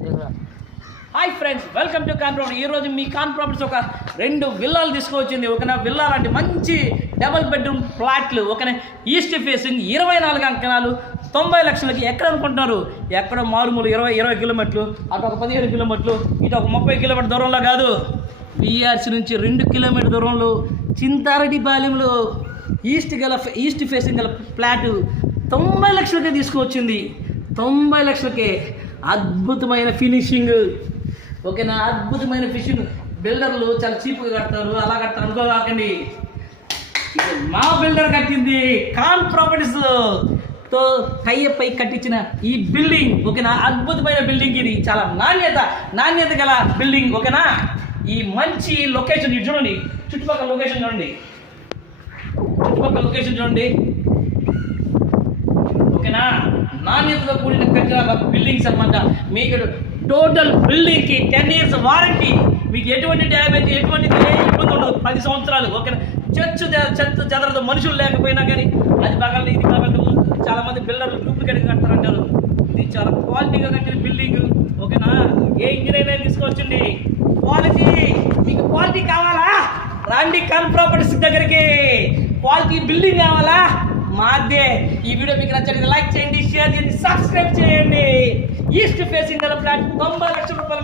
Hi friends, welcome to కాన్ property. ఈరోజు మీ కాన్ ప్రాపర్టీస్ ఒక 2 విల్లాలు తీసుకువచ్చింది. ఒకనా విల్లా లాంటి మంచి డబుల్ బెడ్రూమ్ ఫ్లాట్లు, ఒకనే ఈస్ట్ ఫేసింగ్ 24 అంకణాలు 90 లక్షలకి. ఎక్కడ అనుకుంటున్నారు? ఎక్కడ మారుమూలు 20 కిలోమీటర్లు, అటు ఒక 15 కిలోమీటర్లు, ఇటు ఒక 30 కిలోమీటర్ దూరంలో కాదు, బీఆర్సీ నుంచి 2 కిలోమీటర్ దూరంలో చింతారెడ్డిపాలెంలో ఈస్ట్ ఫేసింగ్ గల ఫ్లాట్ 90 లక్షలకే తీసుకువచ్చింది. 90 లక్షలకే అద్భుతమైన ఫినిషింగ్, ఓకేనా? అద్భుతమైన ఫినిషింగ్. బిల్డర్లు చాలా చీప్గా కడతారు, అలా కడతారు అనుకోకండి. ఇది మా బిల్డర్ కట్టింది, కాన్ ప్రాపర్టీస్ తో టైఅప్ అయి కట్టించిన ఈ బిల్డింగ్, ఓకేనా? అద్భుతమైన బిల్డింగ్ ఇది. చాలా నాణ్యత గల బిల్డింగ్, ఓకేనా? ఈ మంచి లొకేషన్ చూడండి, చుట్టుపక్కల లొకేషన్ చూడండి, ఓకేనా? నాణ్యతతో కూడిన కట్టిన బిల్డింగ్స్ అన్నమాట. మీకు టోటల్ బిల్డింగ్కి 10 years వారంటీ. మీకు ఎటువంటి డ్యామేజ్, ఎటువంటి ఇబ్బంది ఉండదు. 10 సంవత్సరాలు, ఓకేనా? చెత్త చెదరదు. మనుషులు లేకపోయినా కానీ అది పగలదు, ఇది పగలదు. చాలామంది బిల్డర్లు డూప్లికేట్గా కడతారంటారు. ఇది చాలా క్వాలిటీగా కట్టిన బిల్డింగ్, ఓకేనా? ఏ ఇంజనీర్ అయినా తీసుకొచ్చింది క్వాలిటీ. మీకు క్వాలిటీ కావాలా? రాండి కాన్ ప్రాపర్టీస్ దగ్గరికి. క్వాలిటీ బిల్డింగ్ కావాలా? మాదే. ఈ వీడియో మీకు నచ్చినట్లయితే లైక్ చేయండి, షేర్ చేయండి, సబ్స్క్రైబ్ చేయండి. ఈస్ట్ ఫేసింగ్ గల ఫ్లాట్ 90 లక్షల రూపాయలు.